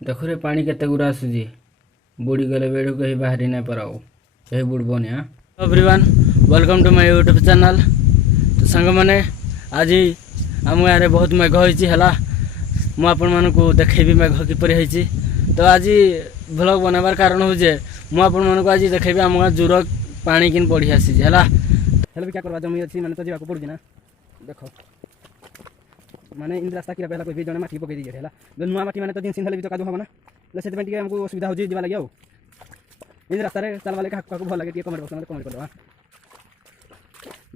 देखो रे पानी केते गुरा आसुची बुड़ी गले बेड़ू कहीं बाहरी नहीं पाराओ कहीं बुड़बनी। हाँ everyone welcome to my YouTube channel. तो सांग मैंने आज आम गाँव बहुत मेघ होती है मुझे आपण मानक देखेबी मेघ किपर होती। तो आज ब्लॉग बनाबार कारण हूँ जे मुझे मानक आज देखेबी आम गाँव जूर पानी किन बढ़ी आसी है हेल्प क्या करवा जमी अच्छी मैंने तो जावाक पड़ुची ना। देख माने इन रास्ता किरा पहला कोई जने माटी पकई दीजिए है नुआ माटी मैंने तो दिन सिंधल भी तो कादू हम ना से हमको असुविधा हो जावा लगे आउ इन रास्ता चल वाले क्या भल लगे कमेंट बॉक्स में कमेंट कर दो।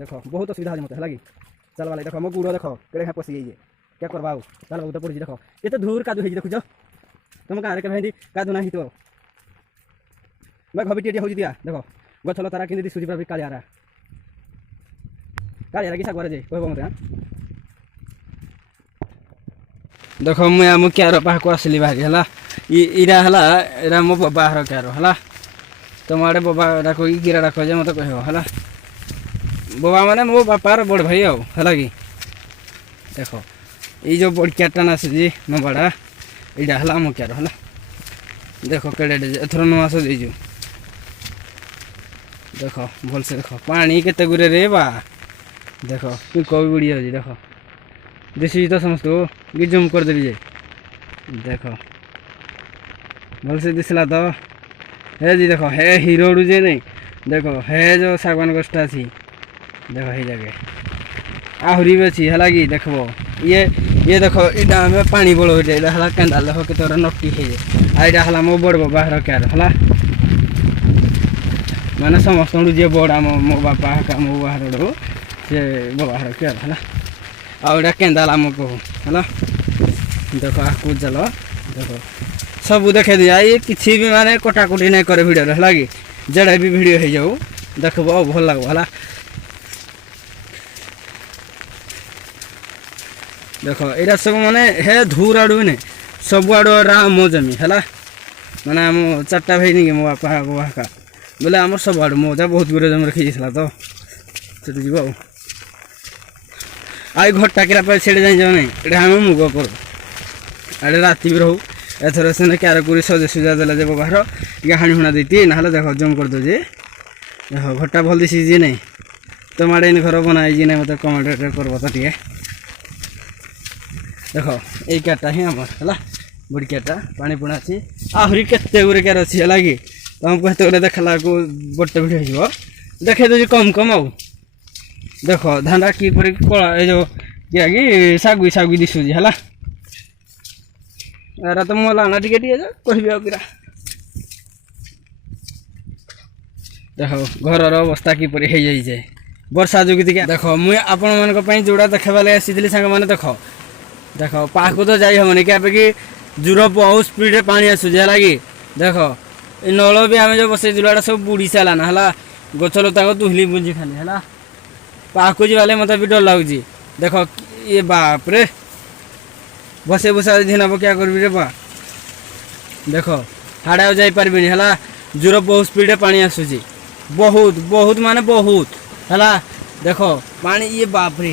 देख बहुत असुविधा हो मत है चल वाले देख मो गुड़ देख केड़े पशि जाइए क्या करवा चल बहुत पड़ी देख ये धूर कादू हो देखुच तुम गाँव में कादू ना तो मैं घबी हो दिया देख गछ लतारा कि दिशुची पूरा कालियारा कालियारा कि सागुआरे जाए कह मत। देख मुझे आम क्यार पाक आसली बाहरी है इरा है मो बाबार क्यार है तुम आड़े बाबा डाक गिरा डाक जे मत कह है बाबा माने मो बापार बड़ भाई आउ है कि देख ये जो बड़ क्यारटा आसी नबाड़ा यहाँ है आम क्यार है देख केड़े एथर नुआ सजेजु देख भलसे देख पानी केते गुरे रे बा देख पिंक भी बुड़ी जाऊँगी देख दिशुची तो समस्त को जूम करदेवी जे देख भलसे दिसला तो हे जी देख हे हीरो जे नहीं देख हे जो सागवान गछटा अच्छी देख हे जगह आहरी भी अच्छी है कि देखो ये देख इटा में पानी बड़ हो जाए है कैंडाल देख के नटी है आईटा है मो बड़ बाहर क्यार है माने समस्त जी बड़ आम मो बापा मो बाहर से बाहर क्यार है आउटा केंदाल आम को है देख आकू चल देख सब देखे दिया ये किसी भी माने कटाकुटी नहीं करे भिडियो है कि जड़े भी भिडियो हो जाऊ देखब भल लगे है देख यहाँ सब माने हे धूर आड़ू नहीं सब आड़ मो जमी है माने आम चार्टा भाई नहीं मो बापा बाका बोले आम सब आड़ मजा बहुत गुरे जमी रखी तो जी आई घरटा किरा पे छेड़ जाए जाओ नहीं ये आम मुग करूँ आड़े राति भी रहू एथर से क्यार कुरी सजे सुजा देला जे बाहर ये हाणी हुणा देती ना देख जम कर दो जे देख घरटा भल दिशी जी नहीं तुम आड़े इन घर बनाई जी नहीं मत कमेंट करब तो टे देख ये क्यारटा ही आम है बुढ़ी क्यारटा पानी पुणा अच्छी आहरी केते गुरे क्यार अच्छी है कि तुमको हेत देखला को बटे भिड हो देखे दे कम कम आउ देख धाना कि कला जो क्या कि सागुई सागुई दिशुची है एरा तो मो लाना टिके कह देख घर अवस्था किपर हो जाए वर्षा जो देख मुझे आपण मान जोड़ा देखा आसी सांग मैंने देख देख पाक तो जाई हमनी क्या कि जूर बहुत स्पीड पानी आसूँ है कि देख नल भी आम जो बसे जुड़ा सब बुड़ी साराना है गछ लता को तुहली बुझी खाली है पाक जाले मत भी डर लगुच देख ये बाप रे बसे बसा दिन क्या करी रे बा देख हाड़े जाई पार्बी है जोर बहुत स्पीड पानी आसूँ बहुत बहुत माने बहुत है देख पानी ये बाप रे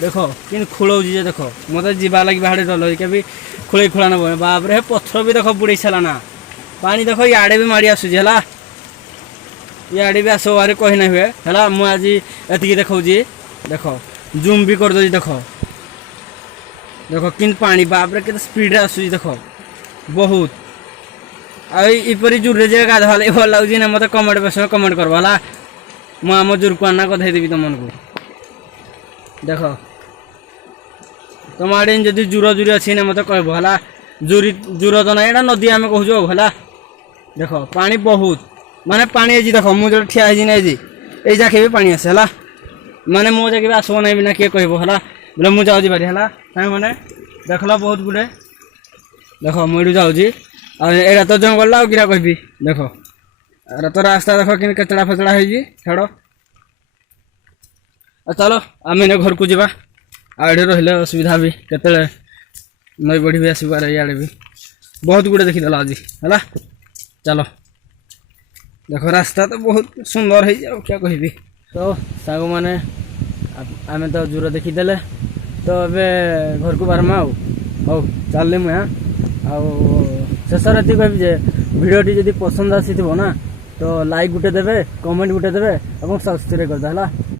देख कि खोलौजी देख मत जीवा लगे बाहर डर लगे क्या खोल खोला ना बाप रे पत्थर भी देख बुड़े साराना पानी देख इे भी माड़ी आसूँ है इे भी आस बाहर कही ना हुए है मुझे आज एति देखा देख जूम भी कर दे देख देख कि पानी बाप के स्पीड आसूँ देख बहुत आईपरी जूरे जे गाधवा लगे भल लगे ना मत कमेंट बस में कमेंट करवा है मुझे आम जूर को आना कथेदेवी तुमको देख तुम आड़े जदि जूर जूरी अच्छी ना मत कह है जूरी जूर तो ना यहाँ नदी आम कहूँ है देख पानी बहुत माने पानी आज देख मुझे ठिया ना ये जाके भी पानी आसे है माने मो जाके आसब ना बिना किए कह है बोले मुझे जाऊँगी बारी है साइम मैंने देखला बहुत गुड़े देख मुझे जाऊँगी एरा तो जंगल आउ गिरा कहबी देख एरा तो रास्ता देख कि कचड़ा फचड़ा हो छाड़ चलो आम घर को जावा आड़े रही असुविधा भी केत नई बढ़ी भी आसबार इे भी बहुत गुड़े देखीदेल आज है चलो देख रास्ता तो बहुत सुंदर है क्या कहबी तो सांग मैंने आम तो जूर देखीदे तो ए घर को बाहरमा आउ चल मुझे शेषर ये कहबी जे भिडियोटी जदि पसंद आसी ना तो लाइक गुटे देवे कमेंट गुटे देवे और सब्सक्राइब करदे।